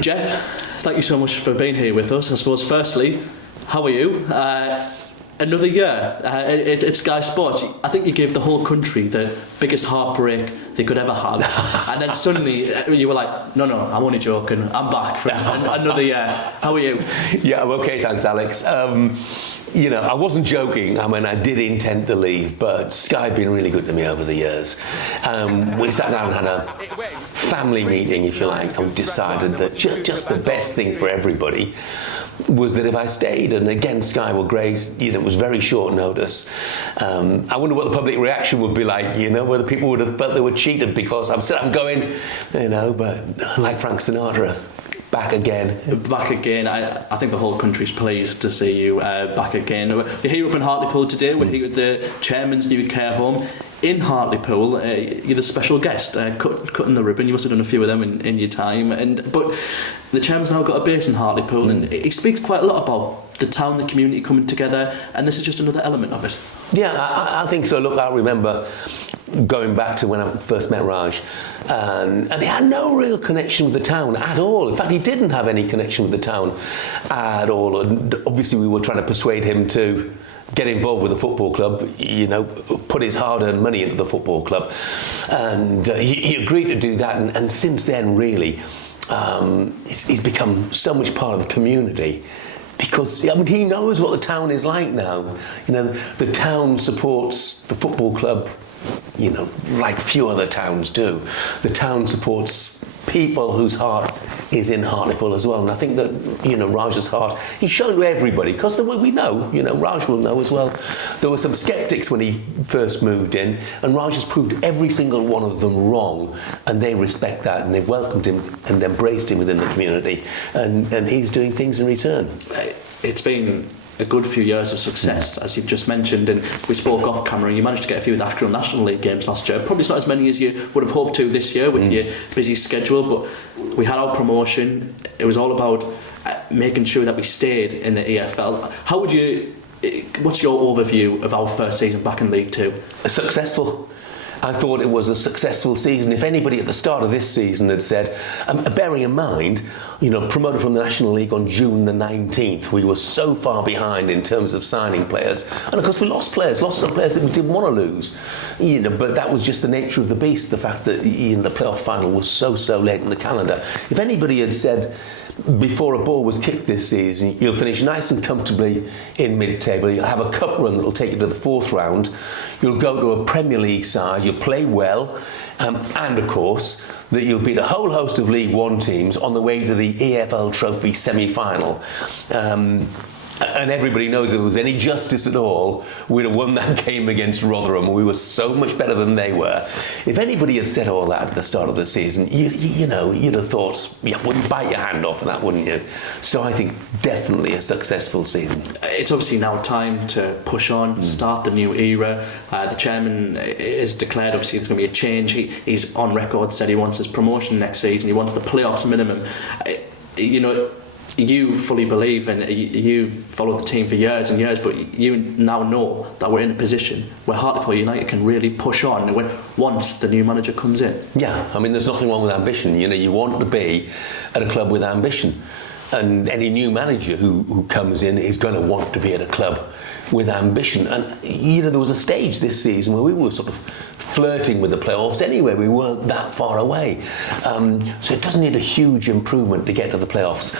Jeff, thank you so much for being here with us. I suppose, firstly, how are you? Another year at Sky Sports. I think you gave the whole country the biggest heartbreak they could ever have. And then suddenly you were like, no, I'm only joking. I'm back for another year. How are you? Yeah, I'm okay, thanks, Alex. I wasn't joking. I mean, I did intend to leave, but Sky have been really good to me over the years. We sat down and had a family meeting, if you like, and we decided that just the best thing for everybody was that if I stayed, and again, Sky were great, it was very short notice. I wonder what the public reaction would be like, whether people would have felt they were cheated because I'm going, but like Frank Sinatra. Back again. I think the whole country's pleased to see you back again. We're here up in Hartlepool today. We're here at the chairman's new care home in Hartlepool. You're the special guest, cutting the ribbon. You must have done a few of them in your time. But the chairman's now got a base in Hartlepool, and he speaks quite a lot about the town, the community coming together, and this is just another element of it. Yeah, I think so. Look, I remember going back to when I first met Raj, and he had no real connection with the town at all. In fact, he didn't have any connection with the town at all. And obviously, we were trying to persuade him to get involved with the football club, put his hard-earned money into the football club. And he agreed to do that. And since then, really, he's become so much part of the community. Because he knows what the town is like now. The town supports the football club, like few other towns do. The town supports people whose heart is in Hartlepool as well. And I think that, Raj's heart, he's shown to everybody, because we know, Raj will know as well. There were some sceptics when he first moved in, and Raj has proved every single one of them wrong, and they respect that, and they've welcomed him and embraced him within the community, and he's doing things in return. It's been a good few years of success, as you've just mentioned, and we spoke off camera. You managed to get a few of the actual National League games last year. Probably not as many as you would have hoped to this year with your busy schedule, but we had our promotion. It was all about making sure that we stayed in the EFL. What's your overview of our first season back in League Two? Successful. I thought it was a successful season. If anybody at the start of this season had said, bearing in mind, promoted from the National League on June the 19th, we were so far behind in terms of signing players. And of course we lost some players that we didn't want to lose. But that was just the nature of the beast, the fact that the playoff final was so late in the calendar. If anybody had said, before a ball was kicked this season, you'll finish nice and comfortably in mid-table, you'll have a cup run that'll take you to the fourth round, you'll go to a Premier League side, you'll play well, and of course that you'll beat a whole host of League One teams on the way to the EFL Trophy semi-final. And everybody knows if there was any justice at all, we'd have won that game against Rotherham. We were so much better than they were. If anybody had said all that at the start of the season, you'd have thought, you'd bite your hand off that, wouldn't you? So I think definitely a successful season. It's obviously now time to push on, start the new era. The chairman has declared, obviously, there's going to be a change. He's on record, said he wants his promotion next season. He wants the playoffs minimum. You fully believe, and you've followed the team for years and years, but you now know that we're in a position where Hartlepool United can really push on once the new manager comes in. Yeah, I mean, there's nothing wrong with ambition. You want to be at a club with ambition. And any new manager who comes in is going to want to be at a club with ambition. And, there was a stage this season where we were sort of flirting with the playoffs anyway. We weren't that far away. So it doesn't need a huge improvement to get to the playoffs.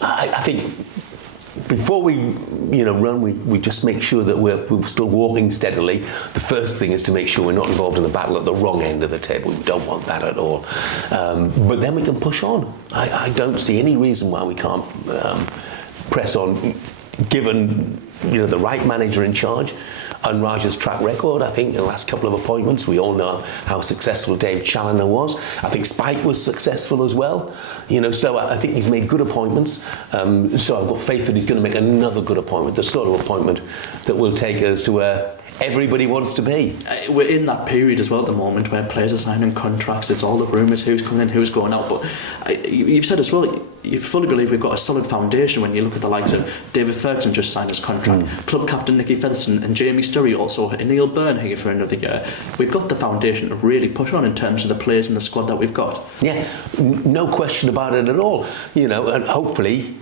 I think before we run, we just make sure that we're still walking steadily. The first thing is to make sure we're not involved in a battle at the wrong end of the table. We don't want that at all. But then we can push on. I don't see any reason why we can't press on, given the right manager in charge. And Raj's track record, I think, in the last couple of appointments, we all know how successful Dave Challoner was. I think Spike was successful as well. So I think he's made good appointments. So I've got faith that he's going to make another good appointment, the sort of appointment that will take us to a everybody wants to be. We're in that period as well at the moment where players are signing contracts. It's all the rumours, who's coming in, who's going out. But you've said as well, you fully believe we've got a solid foundation when you look at the likes of David Ferguson just signed his contract, club captain Nicky Featherstone and Jamie Sturry also, and Neil Byrne here for another year. We've got the foundation to really push on in terms of the players in the squad that we've got. Yeah, no question about it at all. You know, and hopefully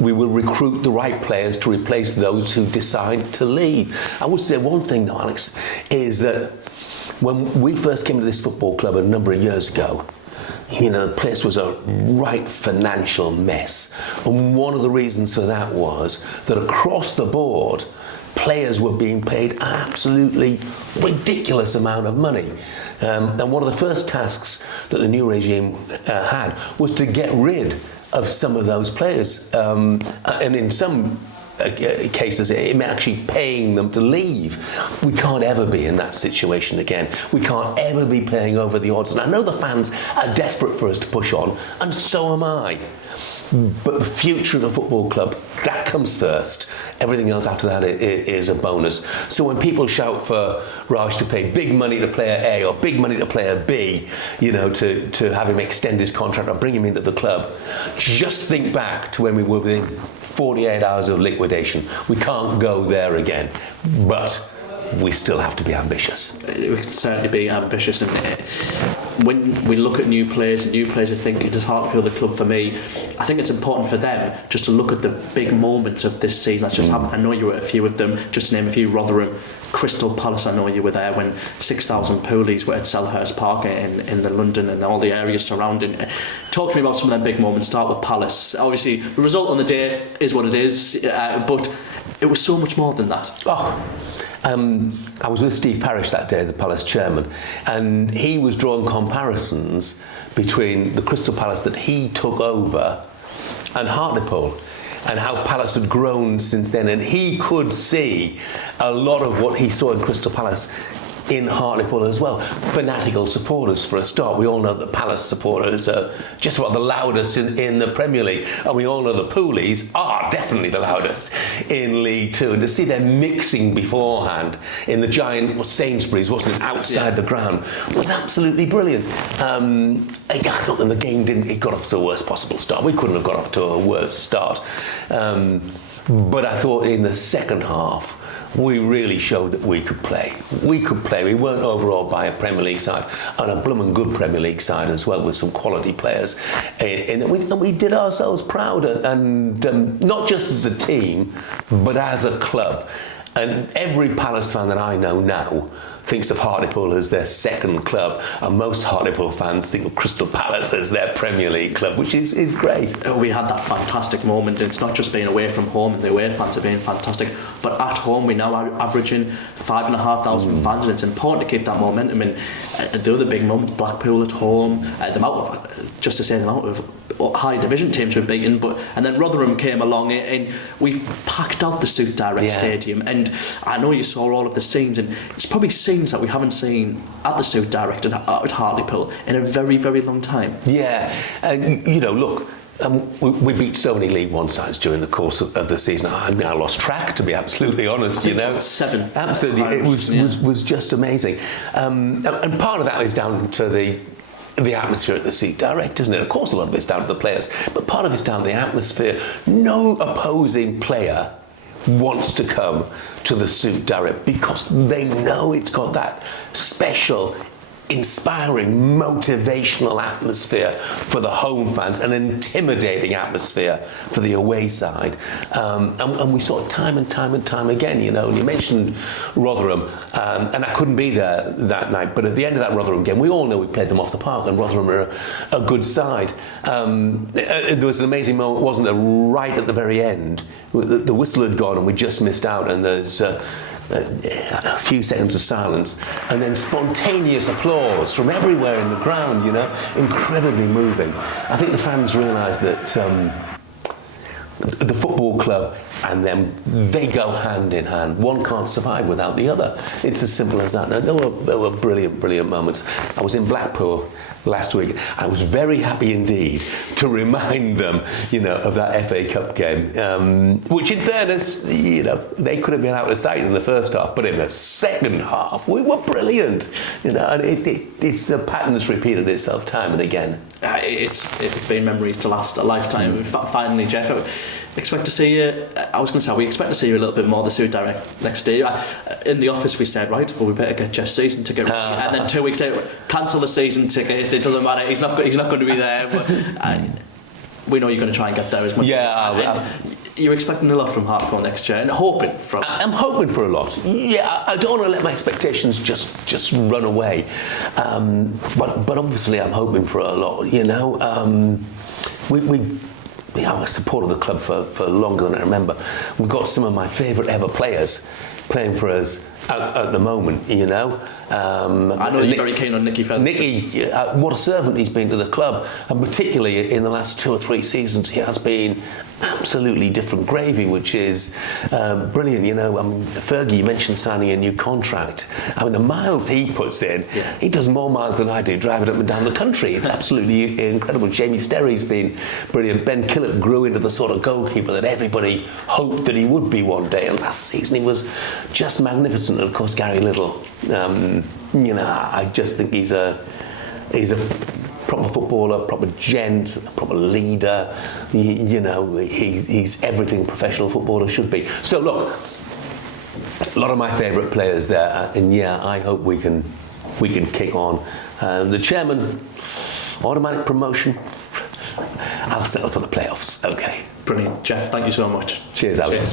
we will recruit the right players to replace those who decide to leave. I would say one thing though, Alex, is that when we first came to this football club a number of years ago, you know, the place was a right financial mess. And one of the reasons for that was that across the board, players were being paid an absolutely ridiculous amount of money. And one of the first tasks that the new regime had was to get rid of some of those players. And in some cases, it meant actually paying them to leave. We can't ever be in that situation again. We can't ever be playing over the odds. And I know the fans are desperate for us to push on, and so am I. But the future of the football club, that comes first. Everything else after that is a bonus. So when people shout for Raj to pay big money to player A or big money to player B, you know, to have him extend his contract or bring him into the club, just think back to when we were within 48 hours of liquidation. We can't go there again. But we still have to be ambitious. We can certainly be ambitious, and when we look at new players and new players who think it is Hartlepool the club for me, I think it's important for them just to look at the big moments of this season that's just happened. I know you were at a few of them, just to name a few: Rotherham, Crystal Palace. I know you were there when 6,000 poolies were at Selhurst Park in the London and all the areas surrounding. Talk to me about some of them big moments. Start with Palace. Obviously the result on the day is what it is, but it was so much more than that. I was with Steve Parish that day, the Palace chairman, and he was drawing comparisons between the Crystal Palace that he took over and Hartlepool, and how Palace had grown since then, and he could see a lot of what he saw in Crystal Palace in Hartlepool as well. Fanatical supporters for a start. We all know that Palace supporters are just about the loudest in the Premier League, and we all know the Poolies are definitely the loudest in League Two. And to see them mixing beforehand in the giant Sainsbury's, wasn't it, outside the ground, was absolutely brilliant. And the game it got off to the worst possible start. We couldn't have got off to a worse start. But I thought in the second half, we really showed that we could play. We could play. We weren't overawed by a Premier League side, and a blooming good Premier League side as well, with some quality players. And we did ourselves proud, and not just as a team, but as a club. And every Palace fan that I know now thinks of Hartlepool as their second club, and most Hartlepool fans think of Crystal Palace as their Premier League club, which is great. We had that fantastic moment, and it's not just being away from home, and the away fans are being fantastic, but at home we now are averaging 5,500 fans, and it's important to keep that momentum. And the other big moment, Blackpool at home, the amount of high division teams we've beaten, and then Rotherham came along and we've packed out the Suit Direct Stadium, and I know you saw all of the scenes, and it's probably scenes that we haven't seen at the Suit Direct at Hartlepool in a very, very long time. Yeah, and look, we beat so many League One sides during the course of the season. I lost track, to be absolutely honest. I think it was 7. Absolutely, it was just amazing, and part of that is down to the atmosphere at the Suit Direct, isn't it? Of course, a lot of it's down to the players, but part of it's down to the atmosphere. No opposing player wants to come to the Suit Direct because they know it's got that special, inspiring, motivational atmosphere for the home fans, an intimidating atmosphere for the away side, and we saw it time and time again. And you mentioned Rotherham, and I couldn't be there that night, but at the end of that Rotherham game, we all know we played them off the park, and Rotherham are a good side. There was an amazing moment, wasn't there, right at the very end. The whistle had gone and we just missed out, and there's a few seconds of silence, and then spontaneous applause from everywhere in the ground, incredibly moving. I think the fans realised that the football club, and then they go hand in hand. One can't survive without the other. It's as simple as that. Now, there were brilliant moments. I was in Blackpool last week. I was very happy indeed to remind them, of that FA Cup game, which, in fairness, they could have been out of sight in the first half, but in the second half, we were brilliant. And it's a pattern that's repeated itself time and again. It's been memories to last a lifetime. Finally, Jeff, expect to see you. I was going to say we expect to see you a little bit more this year, direct next year. In the office, we said, right, well, we better get Jeff's season ticket, and then 2 weeks later, cancel the season ticket. It doesn't matter. He's not going to be there. But we know you're going to try and get there as much. Yeah, you're expecting a lot from Hartlepool next year, and hoping for. I'm hoping for a lot. Yeah, I don't want to let my expectations just run away. But obviously, I'm hoping for a lot. I supported the club for longer than I remember. We've got some of my favourite ever players playing for us at the moment, I know you're very keen on Nicky Featherstone. Nicky, what a servant he's been to the club, and particularly in the last 2 or 3 seasons, he has been absolutely different gravy, which is brilliant. Fergie, you mentioned signing a new contract. The miles he puts in, he does more miles than I do driving up and down the country. It's absolutely incredible. Jamie Sterry's been brilliant. Ben Killip grew into the sort of goalkeeper that everybody hoped that he would be one day, and last season he was just magnificent. And of course, Gary Little, I just think he's a proper footballer, proper gent, proper leader. He's everything a professional footballer should be. So look, a lot of my favourite players there, and I hope we can kick on. The chairman, automatic promotion. I'll settle for the playoffs. Okay. Brilliant, Jeff. Thank you so much. Cheers, Alex. Cheers.